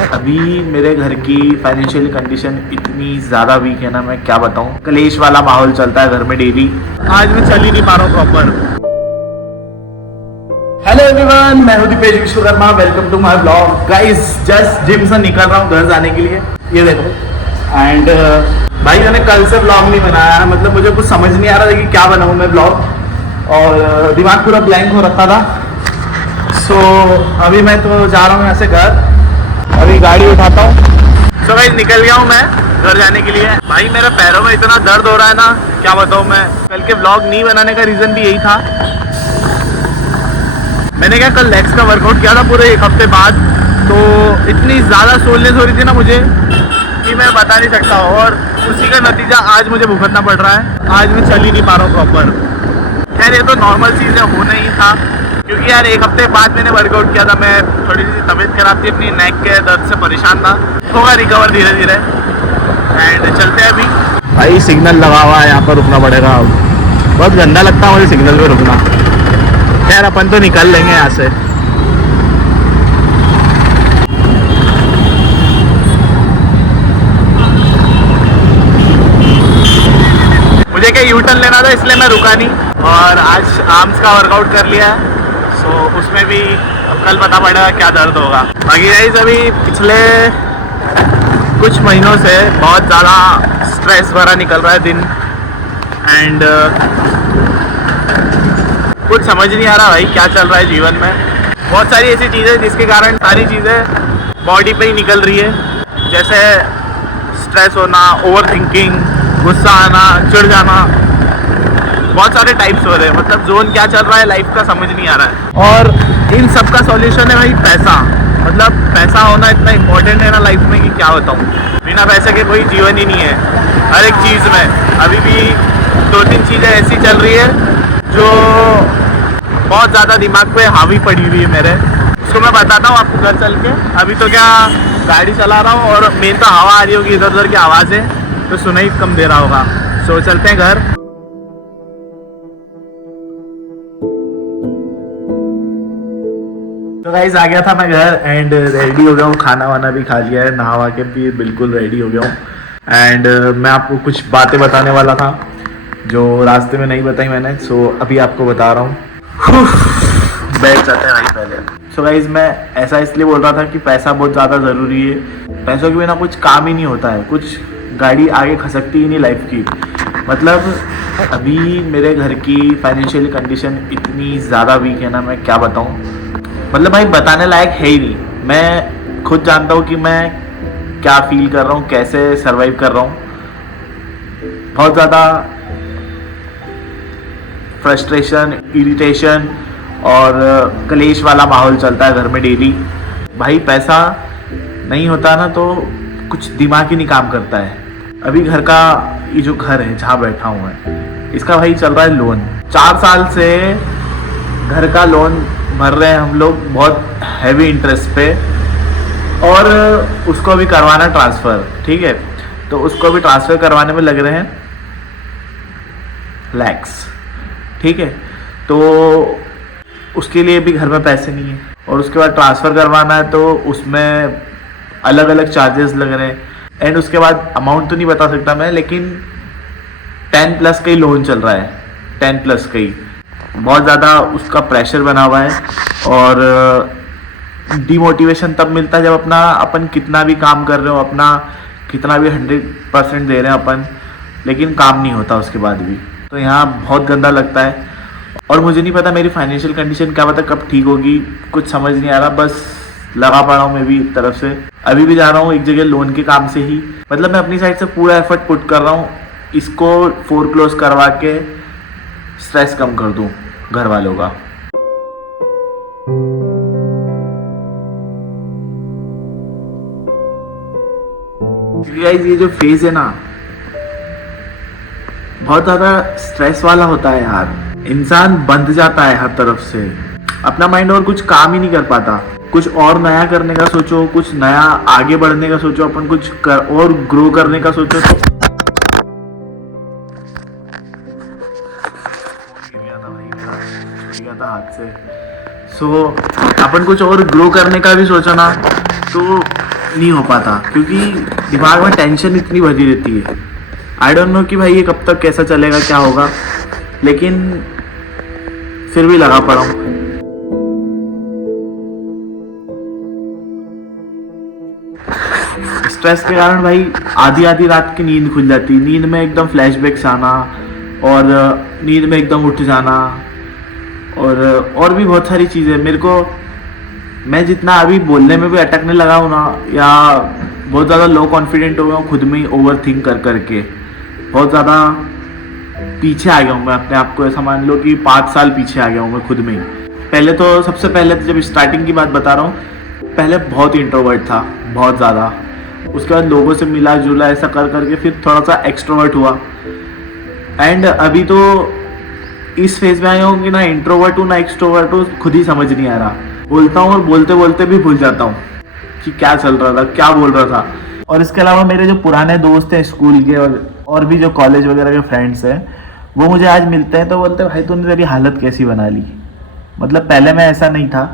अभी मेरे घर की फाइनेंशियल कंडीशन इतनी ज़्यादा वीक है ना, मैं क्या बताऊँ। कलेश वाला माहौल चलता है घर में डेली। आज मैं चल ही नहीं पा रहा हूँ प्रॉपर। हेलो एवरीवन, मैं हूं Dipesh Vishwakarma. Welcome to my blog. Guys, just gym से निकल रहा हूँ घर जाने के लिए। ये देखो। एंड भाई मैंने कल से ब्लॉग नहीं बनाया है, मतलब मुझे कुछ समझ नहीं आ रहा था कि क्या बनाऊँ मैं ब्लॉग, और दिमाग पूरा ब्लैंक हो रखा था। सो अभी मैं तो जा रहा हूँ यहाँ से घर। अभी गाड़ी उठाता हूँ। सो भाई निकल गया हूँ मैं घर जाने के लिए। भाई मेरे पैरों में इतना दर्द हो रहा है ना, क्या बताऊँ मैं। कल के ब्लॉग नहीं बनाने का रीज़न भी यही था। मैंने क्या कल लेग्स का वर्कआउट किया था पूरे एक हफ्ते बाद, तो इतनी ज़्यादा सोलनेस हो रही थी ना मुझे कि मैं बता नहीं सकता। और उसी का नतीजा आज मुझे भुगतना पड़ रहा है। आज मैं चल ही नहीं पा रहा हूँ प्रॉपर। खैर ये तो नॉर्मल चीज़ है, होना ही था, क्योंकि यार एक हफ्ते बाद मैंने वर्कआउट किया था। मैं थोड़ी सी तबीयत खराब थी, अपनी नेक के दर्द से परेशान था। होगा रिकवर धीरे धीरे। एंड चलते हैं अभी। भाई सिग्नल लगा हुआ है, यहाँ पर रुकना पड़ेगा। बहुत गंदा लगता है मुझे सिग्नल पे रुकना। यार अपन तो निकल लेंगे यहाँ से। मुझे क्या यू टर्न लेना था, इसलिए मैं रुका नहीं। और आज आर्म्स का वर्कआउट कर लिया है, सो उसमें भी अब कल पता पड़ेगा क्या दर्द होगा। बाकी गाइस अभी पिछले कुछ महीनों से बहुत ज़्यादा स्ट्रेस भरा निकल रहा है दिन। एंड कुछ समझ नहीं आ रहा भाई क्या चल रहा है जीवन में। बहुत सारी ऐसी चीज़ें जिसके कारण सारी चीज़ें बॉडी पे ही निकल रही है, जैसे स्ट्रेस होना, ओवर थिंकिंग, गुस्सा आना, चिढ़ जाना। बहुत सारे टाइप्स हो रहे हैं, मतलब जोन क्या चल रहा है लाइफ का समझ नहीं आ रहा है। और इन सब का सॉल्यूशन है भाई पैसा। मतलब पैसा होना इतना इम्पोर्टेंट है ना लाइफ में कि क्या बताऊँ। बिना पैसे के कोई जीवन ही नहीं है हर एक चीज़ में। अभी भी 2-3 चीज़ें ऐसी चल रही है जो बहुत ज़्यादा दिमाग पे हावी पड़ी हुई है मेरे। उसको मैं बताता हूँ आपको घर चल के। अभी तो क्या गाड़ी चला रहा हूँ, और मेन तो हवा आ रही होगी, इधर उधर की आवाज़ें तो सुनाई कम दे रहा होगा। सो चलते हैं घर। तो गाइस आ गया था मैं घर, एंड रेडी हो गया हूँ। खाना वाना भी खा लिया है, नहा के भी बिल्कुल रेडी हो गया हूँ। एंड मैं आपको कुछ बातें बताने वाला था जो रास्ते में नहीं बताई मैंने। सो अभी आपको बता रहा हूँ। बैठ जाते हैं भाई पहले। सो गाइस मैं ऐसा इसलिए बोल रहा था कि पैसा बहुत ज़्यादा ज़रूरी है। पैसों के बिना कुछ काम ही नहीं होता है, कुछ गाड़ी आगे खसकती ही नहीं लाइफ की। मतलब अभी मेरे घर की फाइनेंशियल कंडीशन इतनी ज़्यादा वीक है ना, मैं क्या बताऊँ। मतलब भाई बताने लायक है ही नहीं। मैं खुद जानता हूँ कि मैं क्या फील कर रहा हूँ, कैसे सरवाइव कर रहा हूँ। बहुत ज़्यादा फ्रस्ट्रेशन, इरिटेशन और कलेश वाला माहौल चलता है घर में डेली। भाई पैसा नहीं होता ना तो कुछ दिमाग ही नहीं काम करता है। अभी घर का ये जो घर है जहाँ बैठा हूँ मैं, इसका भाई चल रहा है लोन। 4 साल से घर का लोन भर रहे हैं हम लोग, बहुत हैवी इंटरेस्ट पे। और उसको भी करवाना ट्रांसफ़र, ठीक है। तो उसको भी ट्रांसफ़र करवाने में लग रहे हैं लैक्स, ठीक है। तो उसके लिए भी घर में पैसे नहीं है, और उसके बाद ट्रांसफ़र करवाना है तो उसमें अलग अलग चार्जेस लग रहे हैं। एंड उसके बाद अमाउंट तो नहीं बता सकता मैं, लेकिन 10+ का ही लोन चल रहा है, 10+ का ही। बहुत ज़्यादा उसका प्रेशर बना हुआ है। और डिमोटिवेशन तब मिलता है जब अपन कितना भी काम कर रहे हो, अपना कितना भी 100% दे रहे हैं अपन, लेकिन काम नहीं होता उसके बाद भी। तो यहाँ बहुत गंदा लगता है। और मुझे नहीं पता मेरी फाइनेंशियल कंडीशन क्या पता कब ठीक होगी, कुछ समझ नहीं आ रहा। बस लगा पड़ा हूँ मैं भी एक तरफ से। अभी भी जा रहा हूँ एक जगह लोन के काम से ही। मतलब मैं अपनी साइड से पूरा एफर्ट पुट कर रहा हूँ, इसको फोरक्लोज करवा के स्ट्रेस कम कर दूँ घर वालों का। गाइस ये जो फेज है ना, बहुत ज़्यादा स्ट्रेस वाला होता है यार। इंसान बंध जाता है हर तरफ से, अपना माइंड और कुछ काम ही नहीं कर पाता। कुछ और नया करने का सोचो, कुछ नया आगे बढ़ने का सोचो, अपन कुछ और ग्रो करने का सोचो तो गया था हाथ से। अपन कुछ और ग्रो करने का भी सोचो ना तो नहीं हो पाता, क्योंकि दिमाग में टेंशन इतनी भरी रहती है। आई डोंट नो कि भाई ये कब तक कैसा चलेगा, क्या होगा, लेकिन फिर भी लगा पड़ा हूँ। स्ट्रेस के कारण भाई आधी आधी रात की नींद खुल जाती, नींद में एकदम फ्लैशबैक्स आना और नींद में एकदम उठ जाना और भी बहुत सारी चीज़ें मेरे को। मैं जितना अभी बोलने में भी अटकने लगा हूँ ना, या बहुत ज़्यादा लो कॉन्फिडेंट हो गया हूँ खुद में ही ओवर थिंक कर करके, बहुत ज़्यादा पीछे आ गया हूँ मैं अपने आप को। ऐसा मान लो कि 5 साल पीछे आ गया हूँ मैं खुद में ही। पहले तो सबसे पहले तो जब स्टार्टिंग की बात बता रहा हूँ, पहले बहुत इंट्रोवर्ट था, बहुत ज़्यादा। उसके बाद लोगों से मिला जुला ऐसा कर करके फिर थोड़ा सा एक्सट्रोवर्ट हुआ। एंड अभी तो इस फेज में आया हूँ कि ना इंट्रोवर्ट हूँ ना एक्सट्रोवर्ट हूँ, खुद ही समझ नहीं आ रहा। बोलता हूँ और बोलते बोलते भी भूल जाता हूँ कि क्या चल रहा था, क्या बोल रहा था। और इसके अलावा मेरे जो पुराने दोस्त हैं स्कूल के और भी जो कॉलेज वगैरह के फ्रेंड्स हैं, वो मुझे आज मिलते हैं तो बोलते हैं भाई तूने तेरी हालत कैसी बना ली। मतलब पहले मैं ऐसा नहीं था,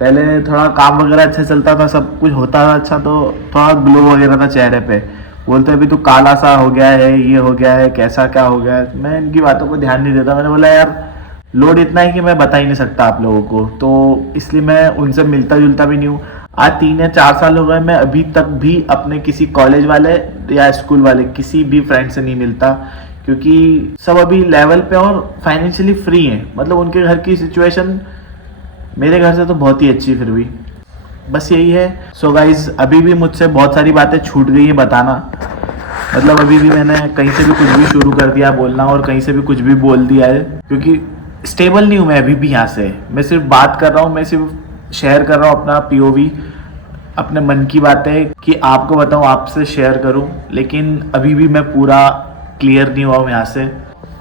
पहले थोड़ा काम वगैरह अच्छा चलता था, सब कुछ होता था अच्छा, तो थोड़ा ग्लो वगैरह था चेहरे पे। बोलते अभी तो काला सा हो गया है, ये हो गया है, कैसा क्या हो गया है। मैं इनकी बातों को ध्यान नहीं देता। मैंने बोला यार लोड इतना है कि मैं बता ही नहीं सकता आप लोगों को, तो इसलिए मैं उनसे मिलता जुलता भी नहीं हूँ। आज 3 या 4 साल हो गए, मैं अभी तक भी अपने किसी कॉलेज वाले या स्कूल वाले किसी भी फ्रेंड से नहीं मिलता, क्योंकि सब अभी लेवल पे और फाइनेंशियली फ्री हैं। मतलब उनके घर की सिचुएशन मेरे घर से तो बहुत ही अच्छी, फिर भी बस यही है। सो गाइज अभी भी मुझसे बहुत सारी बातें छूट गई है बताना। मतलब अभी भी मैंने कहीं से भी कुछ भी शुरू कर दिया बोलना और कहीं से भी कुछ भी बोल दिया है, क्योंकि स्टेबल नहीं हूँ मैं अभी भी यहाँ से। मैं सिर्फ बात कर रहा हूँ, मैं सिर्फ शेयर कर रहा हूँ अपना POV, अपने मन की बातें कि आपको बताऊँ, आपसे शेयर करूँ, लेकिन अभी भी मैं पूरा क्लियर नहीं हुआ हूँ यहाँ से।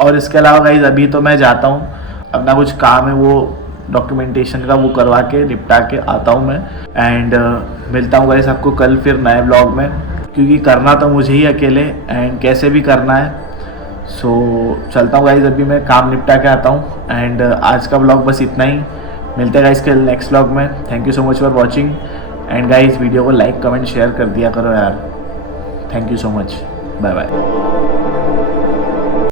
और इसके अलावा गाइज अभी तो मैं जाता हूँ, अपना कुछ काम है वो डॉक्यूमेंटेशन का, वो करवा के निपटा के आता हूँ मैं। एंड मिलता हूँ गाइस आपको कल फिर नए ब्लॉग में, क्योंकि करना तो मुझे ही अकेले एंड कैसे भी करना है। सो चलता हूँ गाइस, अभी मैं काम निपटा के आता हूँ। एंड आज का ब्लॉग बस इतना ही, मिलते हैं गाइस कल नेक्स्ट ब्लॉग में। Thank you so much for watching and guys video को लाइक कमेंट शेयर कर दिया करो यार। Thank you so much, bye bye.